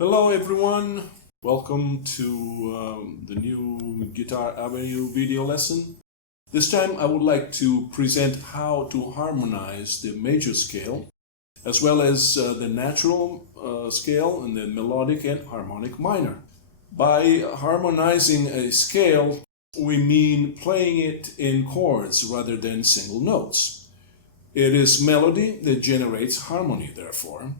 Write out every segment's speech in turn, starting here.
Hello everyone, welcome to the new Guitar Avenue video lesson. This time I would like to present how to harmonize the major scale as well as the natural scale and the melodic and harmonic minor. By harmonizing a scale, we mean playing it in chords rather than single notes. It is melody that generates harmony, therefore.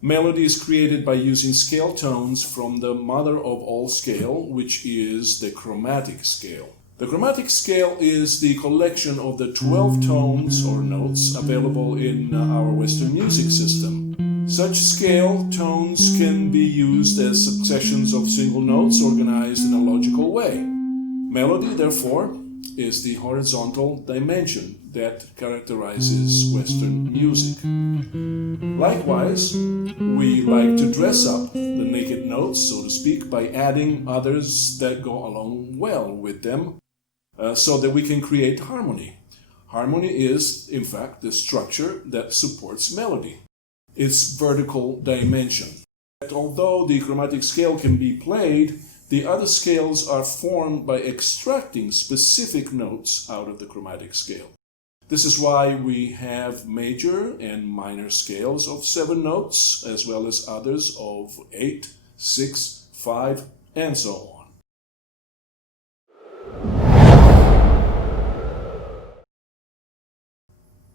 Melody is created by using scale tones from the mother of all scale, which is the chromatic scale. The chromatic scale is the collection of the 12 tones or notes available in our Western music system. Such scale tones can be used as successions of single notes organized in a logical way. Melody, therefore, is the horizontal dimension that characterizes Western music. Likewise, we like to dress up the naked notes, so to speak, by adding others that go along well with them, so that we can create harmony. Harmony is, in fact, the structure that supports melody, its vertical dimension. Although the chromatic scale can be played, the other scales are formed by extracting specific notes out of the chromatic scale. This is why we have major and minor scales of 7 notes, as well as others of 8, 6, 5, and so on.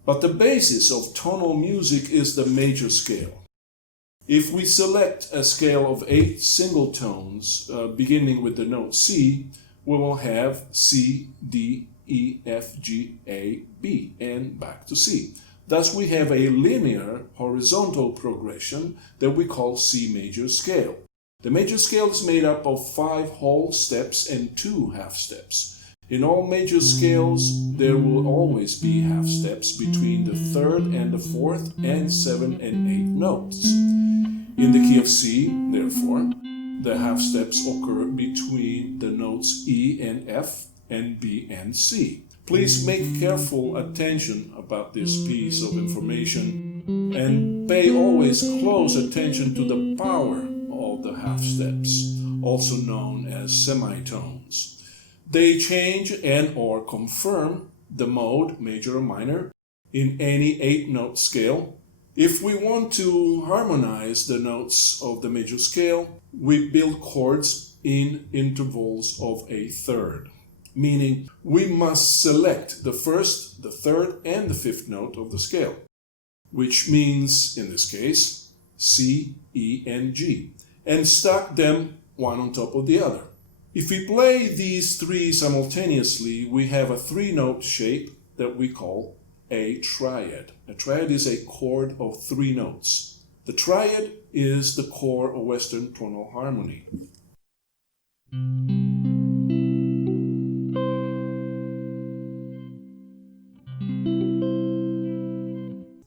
But the basis of tonal music is the major scale. If we select a scale of 8 single tones, beginning with the note C, we will have C, D, E, F, G, A, B, and back to C. Thus we have a linear horizontal progression that we call C major scale. The major scale is made up of 5 whole steps and 2 half steps. In all major scales, there will always be half steps between the 3rd and the 4th and 7 and 8 notes. In the key of C, therefore, the half steps occur between the notes E and F and B and C. Please make careful attention about this piece of information and pay always close attention to the power of the half steps, also known as semitones. They change and or confirm the mode, major or minor, in any 8-note scale. If we want to harmonize the notes of the major scale, we build chords in intervals of a third, meaning we must select the 1st, the 3rd, and the 5th note of the scale, which means, in this case, C, E, and G, and stack them one on top of the other. If we play these 3 simultaneously, we have a 3-note shape that we call a triad. A triad is a chord of 3 notes. The triad is the core of Western tonal harmony.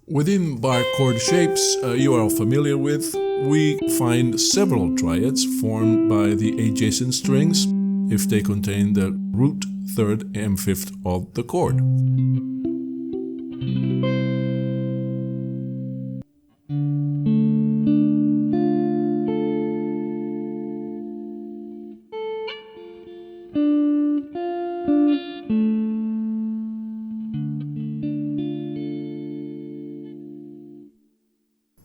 Within bar chord shapes you are all familiar with, we find several triads formed by the adjacent strings if they contain the root, 3rd, and 5th of the chord.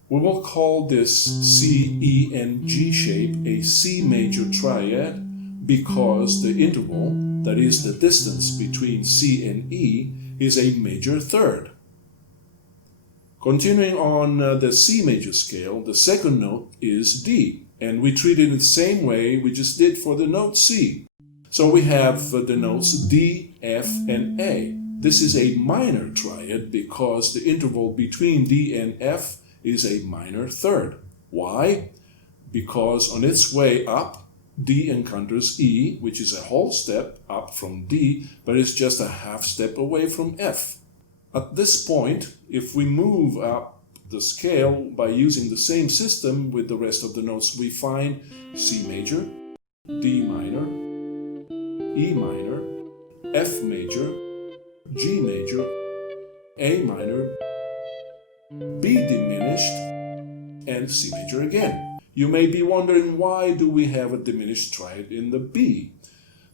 We will call this C, E, and G shape a C major triad because the interval, that is the distance between C and E, is a major third. Continuing on the C major scale, the 2nd note is D, and we treat it in the same way we just did for the note C. So we have the notes D, F, and A. This is a minor triad because the interval between D and F is a minor third. Why? Because on its way up, D encounters E, which is a whole step up from D, but it's just a half step away from F. At this point, if we move up the scale by using the same system with the rest of the notes, we find C major, D minor, E minor, F major, G major, A minor, B diminished, and C major again. You may be wondering, why do we have a diminished triad in the B?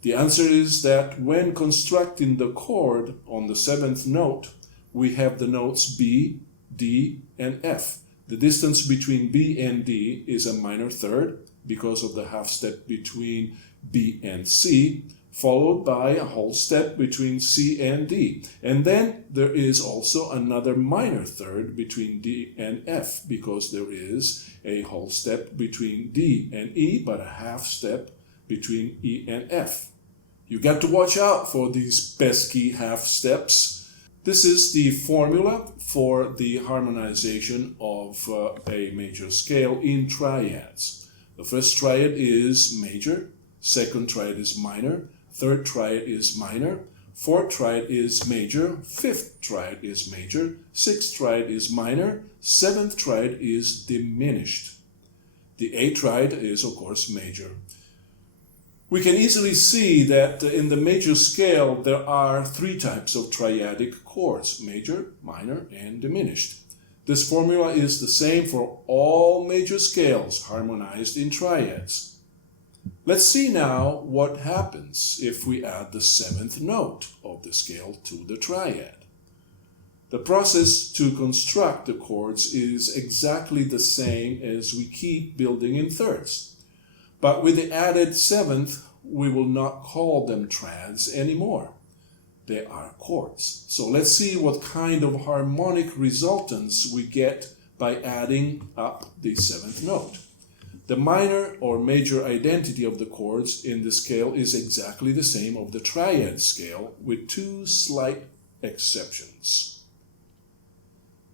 The answer is that when constructing the chord on the 7th note, we have the notes B, D, and F. The distance between B and D is a minor third because of the half step between B and C, followed by a whole step between C and D. And then there is also another minor third between D and F because there is a whole step between D and E, but a half step between E and F. You got to watch out for these pesky half steps. This is the formula for the harmonization of a major scale in triads. The first triad is major, second triad is minor, third triad is minor, fourth triad is major, fifth triad is major, sixth triad is minor, seventh triad is diminished. The eighth triad is, of course, major. We can easily see that in the major scale there are three types of triadic chords: major, minor, and diminished. This formula is the same for all major scales harmonized in triads. Let's see now what happens if we add the 7th note of the scale to the triad. The process to construct the chords is exactly the same as we keep building in thirds. But with the added 7th, we will not call them triads anymore. They are chords. So let's see what kind of harmonic resultants we get by adding up the 7th note. The minor or major identity of the chords in the scale is exactly the same of the triad scale, with two slight exceptions.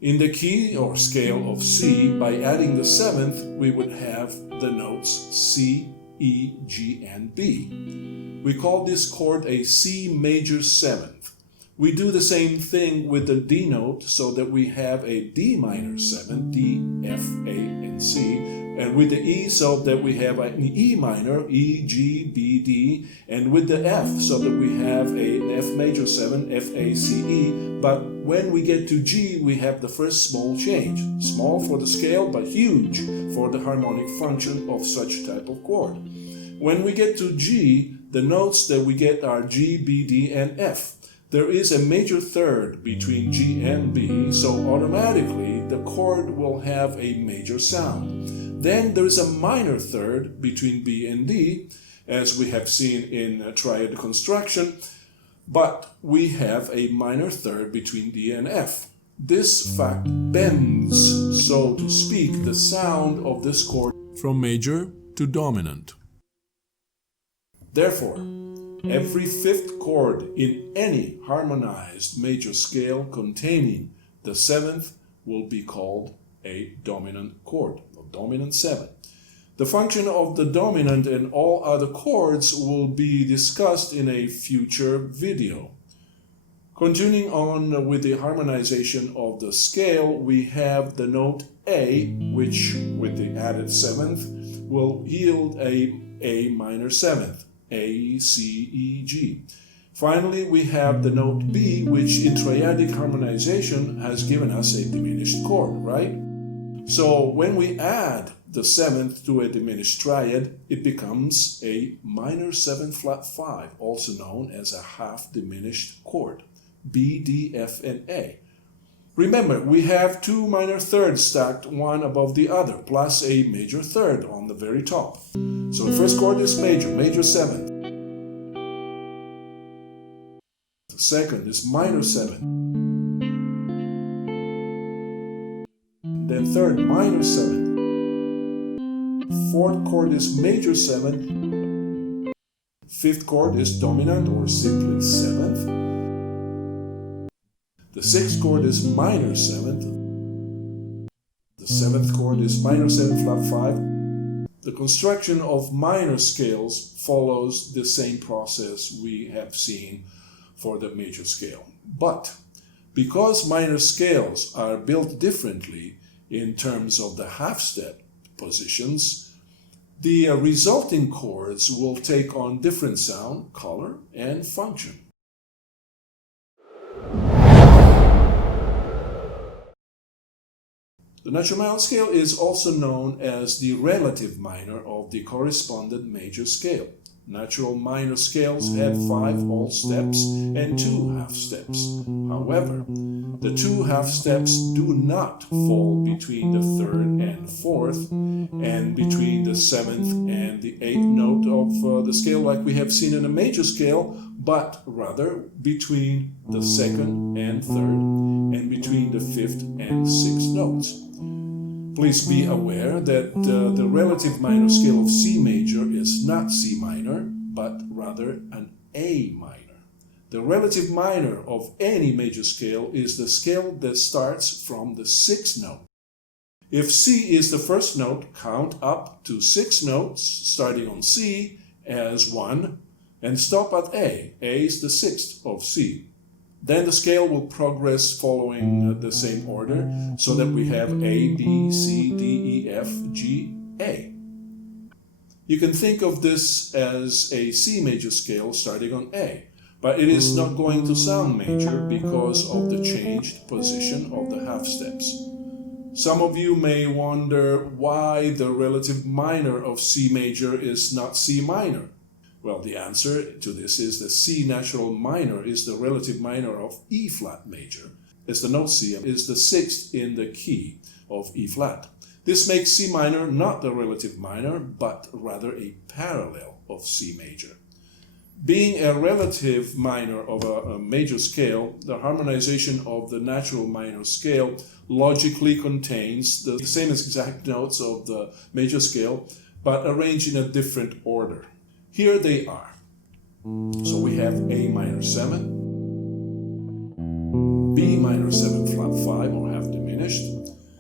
In the key or scale of C, by adding the 7th, we would have the notes C, E, G, and B. We call this chord a C major 7th. We do the same thing with the D note so that we have a D minor 7th, D, F, A, and C, and with the E so that we have an E minor, E, G, B, D, and with the F so that we have an F major 7, F, A, C, E, but when we get to G we have the first small change. Small for the scale but huge for the harmonic function of such type of chord. When we get to G, the notes that we get are G, B, D, and F. There is a major third between G and B, so automatically the chord will have a major sound. Then there is a minor third between B and D, as we have seen in triad construction, but we have a minor third between D and F. This fact bends, so to speak, the sound of this chord from major to dominant. Therefore, every fifth chord in any harmonized major scale containing the 7th will be called a dominant chord, a dominant 7. The function of the dominant and all other chords will be discussed in a future video. Continuing on with the harmonization of the scale, we have the note A, which with the added 7th will yield a minor 7th. A, C, E, G. Finally, we have the note B, which in triadic harmonization has given us a diminished chord, right? So when we add the 7th to a diminished triad, it becomes a minor 7 flat 5, also known as a half diminished chord, B, D, F, and A. Remember, we have two minor thirds stacked one above the other, plus a major third on the very top. So the first chord is major, major 7th. The second is minor 7. Then third, minor 7. Fourth chord is major 7. Fifth chord is dominant or simply 7th. The sixth chord is minor 7th. The seventh chord is minor 7 flat 5. The construction of minor scales follows the same process we have seen for the major scale. But because minor scales are built differently in terms of the half step positions, the resulting chords will take on different sound, color, and function. The natural minor scale is also known as the relative minor of the correspondent major scale. Natural minor scales have 5 whole steps and 2 half steps. However, the 2 half steps do not fall between the 3rd and 4th and between the 7th and the 8th note of the scale like we have seen in a major scale, but rather between the 2nd and 3rd and between the 5th and 6th notes. Please be aware that the relative minor scale of C major is not C minor, but rather an A minor. The relative minor of any major scale is the scale that starts from the 6th note. If C is the first note, count up to 6 notes starting on C as 1 and stop at A. A is the 6th of C. Then the scale will progress following the same order so that we have A, B, C, D, E, F, G, A. You can think of this as a C major scale starting on A, but it is not going to sound major because of the changed position of the half steps. Some of you may wonder why the relative minor of C major is not C minor. Well, the answer to this is that C natural minor is the relative minor of E flat major, as the note C is the 6th in the key of E flat. This makes C minor not the relative minor, but rather a parallel of C major. Being a relative minor of a major scale, the harmonization of the natural minor scale logically contains the same exact notes of the major scale, but arranged in a different order. Here they are. So we have A minor 7, B minor 7 flat 5 or half diminished,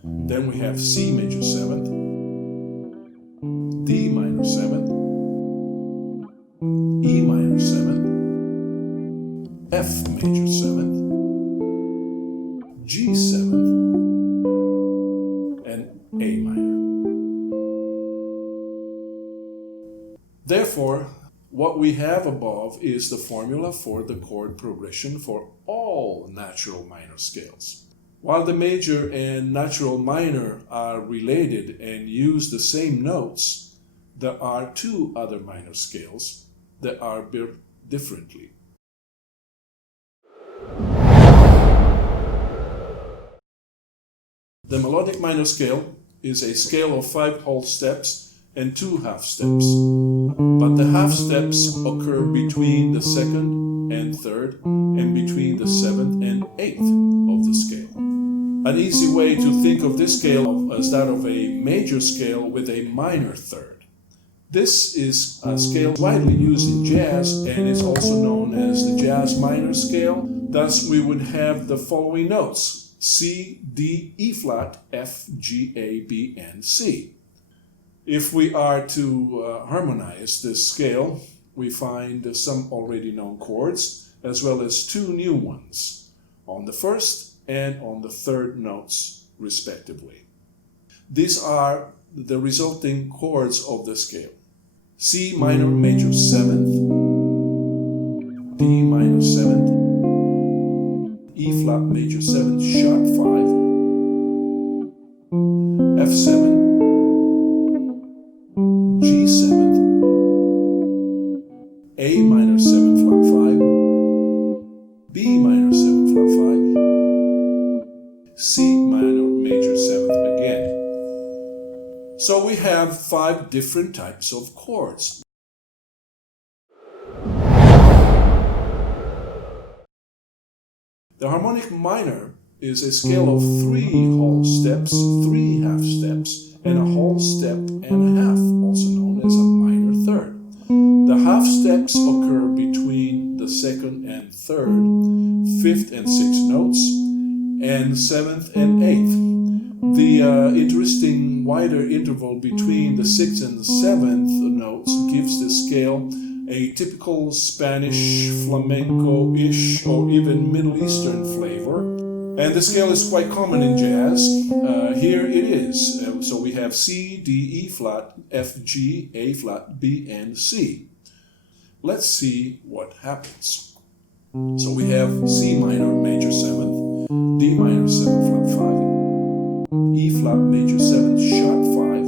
then we have C major 7th, D minor 7th, E minor 7th, F major 7th, G 7th, and A minor. Therefore, what we have above is the formula for the chord progression for all natural minor scales. While the major and natural minor are related and use the same notes, there are 2 other minor scales that are built differently. The melodic minor scale is a scale of 5 whole steps and 2 half steps, but the half steps occur between the 2nd and 3rd and between the 7th and 8th of the scale. An easy way to think of this scale as that of a major scale with a minor 3rd. This is a scale widely used in jazz and is also known as the jazz minor scale. Thus we would have the following notes: C, D, E flat, F, G, A, B, and C. If we are to harmonize this scale, we find some already known chords as well as 2 new ones on the 1st and on the 3rd notes respectively. These are the resulting chords of the scale: C minor major 7th, D minor 7th, E flat major 7th sharp 5, F7, G7th, A minor 7 flat 5, B minor 7 flat 5, C minor major 7th again. So we have 5 different types of chords. The harmonic minor is a scale of 3 whole steps, 3 half steps, and a whole step and a half, also known as a minor 3rd. The half steps occur between the 2nd and 3rd, 5th and 6th notes, and 7th and 8th. The interesting wider interval between the 6th and the 7th notes gives the scale a typical Spanish, flamenco-ish, or even Middle Eastern flavor. And the scale is quite common in jazz. Here it is. So we have C, D, E flat, F, G, A flat, B, and C. Let's see what happens. So we have C minor major 7th, D minor 7 flat E flat major 7th, sharp 5,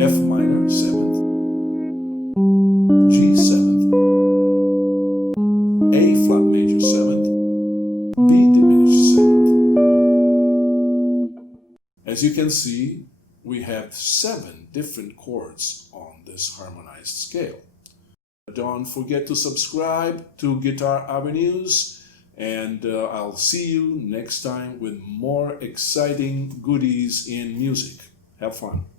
F minor 7th, G 7th, A flat major 7th, B diminished 7th. As you can see, we have 7 different chords on this harmonized scale. Don't forget to subscribe to Guitar Avenues, and I'll see you next time with more exciting goodies in music. Have fun.